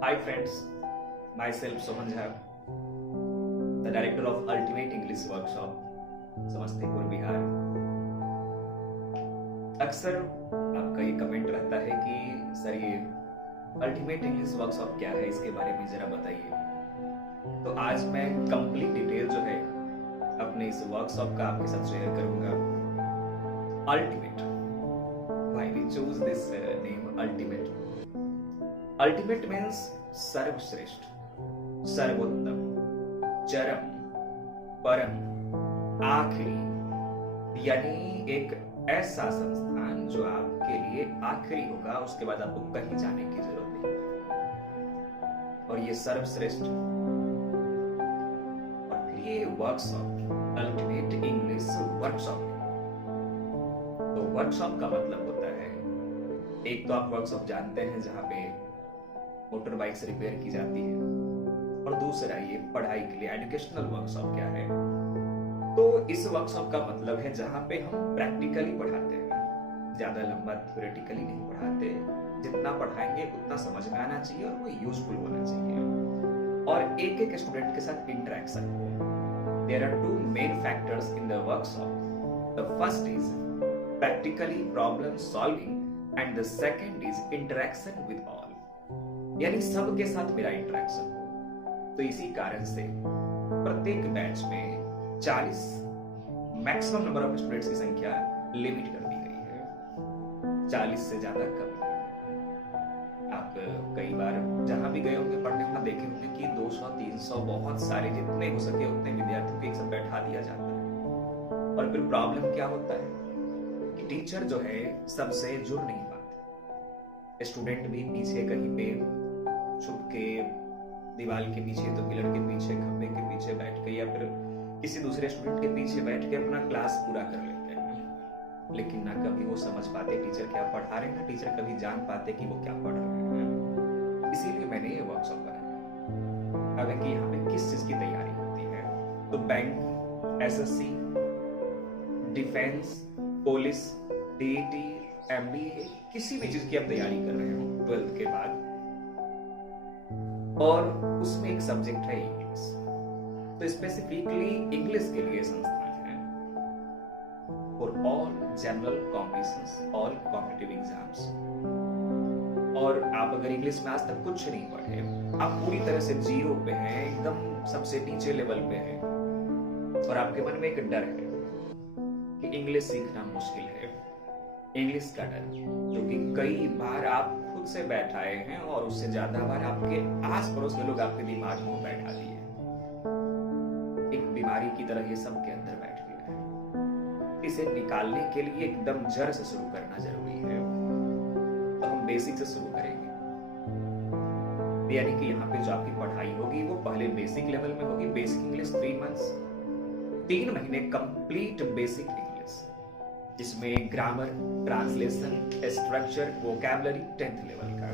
Hi friends, myself Sohan Jha, the director of Ultimate English Workshop, Samastipur Bihar. अक्सर आपका ये comment रहता है कि सर ये अल्टीमेट इंग्लिश वर्कशॉप क्या है, इसके बारे में जरा बताइए। तो आज मैं कंप्लीट डिटेल जो है अपने इस वर्कशॉप का आपके साथ शेयर करूंगा। Ultimate, why we choose this name ultimate? Ultimate means सर्वश्रेष्ठ, सर्वोत्तम, चरम, परम, आखिरी, यानी एक ऐसा संस्थान जो आपके लिए आखिरी होगा, उसके बाद आपको कहीं जाने की जरूरत नहीं। और ये सर्वश्रेष्ठ और फिर ये वर्कशॉप अल्टीमेट इंग्लिश वर्कशॉप। तो वर्कशॉप का मतलब होता है, एक तो आप वर्कशॉप जानते हैं जहां पे मोटर बाइक्स रिपेयर की जाती है, और दूसरा ये पढ़ाई के लिए एजुकेशनल वर्कशॉप क्या है। तो इस वर्कशॉप का मतलब है जहां पे हम प्रैक्टिकली पढ़ाते हैं, ज्यादा लंबा थ्योरेटिकली नहीं पढ़ाते। जितना पढ़ाएंगे उतना समझ में आना चाहिए और वो यूजफुल होना चाहिए, और एक एक स्टूडेंट के साथ इंटरेक्शन हो। There are two main factors in the workshop. The first is practically problem solving and the second is interaction with all, यानी सबके साथ मेरा इंटरेक्शन हो। तो इसी कारण से प्रत्येक बैच में 40 मैक्सिमम नंबर ऑफ स्टूडेंट्स की संख्या लिमिट कर दी गई है, 40 से ज्यादा कभी। आप कई बार जहां भी गए होंगे पढ़ने, वहां देखे होंगे कि 200 300 बहुत सारे, जितने हो सके उतने विद्यार्थियों को एक साथ बैठा दिया जाता है। और फिर प्रॉब्लम क्या होता है कि टीचर जो है सबसे जुड़ नहीं पाते। स्टूडेंट भी पीछे कहीं पे छुप के, दीवार के पीछे, तो पिलर के पीछे, खंबे के पीछे बैठ के, या फिर किसी दूसरे स्टूडेंट के पीछे बैठ के अपना क्लास पूरा कर लेते हैं। लेकिन ना कभी वो समझ पाते टीचर क्या पढ़ा रहे हैं, ना टीचर कभी जान पाते कि वो क्या पढ़ रहे हैं। इसीलिए मैंने ये वर्कशॉप बनाया। हालांकि यहाँ पे किस चीज की तैयारी होती है, तो bank, SSC, defence, police, DET, MBA, किसी भी चीज की आप तैयारी कर रहे हो 12th के बाद, और उसमें एक सब्जेक्ट है इंग्लिश। तो स्पेसिफिकली इंग्लिश के लिए संस्थान है for all general competitions, all competitive exams. और आप अगर इंग्लिश में आज तक कुछ नहीं पढ़े, आप पूरी तरह से जीरो पे हैं, एकदम सबसे नीचे लेवल पे हैं, और आपके मन में एक डर है कि इंग्लिश सीखना मुश्किल है, इंग्लिश का डर, जो कि कई बार आप खुद से बैठाए हैं और उससे ज्यादा बार आपके आस पड़ोस के लोग आपके दिमाग में बैठा दिए। एक बीमारी की तरह ये सब के अंदर बैठ गया है। इसे निकालने के लिए एकदम जड़ से शुरू करना जरूरी है। तो हम बेसिक से शुरू करेंगे, यानी कि यहाँ पे जो आपकी पढ़ाई होगी वो पहले बेसिक लेवल में होगी। बेसिक इंग्लिश 3 मंथ्स, 3 महीने कंप्लीट बेसिक इंग्लिश, जिसमें grammar, translation, structure, vocabulary 10th level का।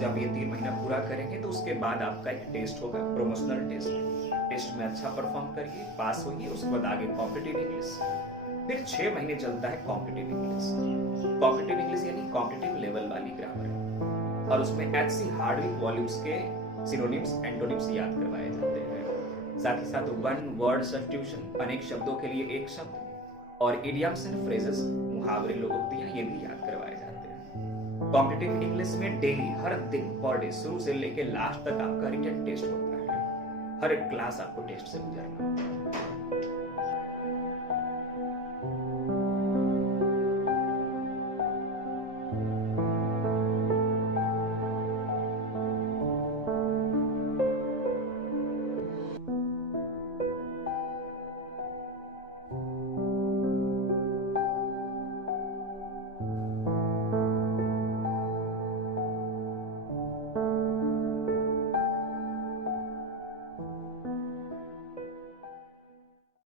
जब ये 3 महीना पूरा करेंगे तो उसके बाद आपका एक टेस्ट होगा, प्रमोशनल टेस्ट। टेस्ट में अच्छा परफॉर्म करिए, पास होइए, उसके बाद आगे कॉम्पिटिटिव इंग्लिश। फिर 6 महीने चलता है कॉम्पिटिटिव इंग्लिश। कॉम्पिटिटिव इंग्लिश यानी कॉम्पिटिटिव लेवल वाली ग्रामर, और उसमें HC हार्डविक वॉल्यूम्स के सिनोनिम्स, एंटोनिम्स याद करवाए जाते हैं। साथ ही साथ 1 वर्ड सब्स्टिट्यूशन, अनेक शब्दों के लिए एक शब्द, और इडियम्स एंड फ्रेजेस, मुहावरे, लोकोक्तियां, ये भी याद करवाए जाते हैं। कॉम्पिटिटिव इंग्लिश में डेली, हर दिन, पर डे, शुरू से लेके लास्ट तक आपका रिटन टेस्ट होता है। हर क्लास आपको टेस्ट से गुजरना होता है।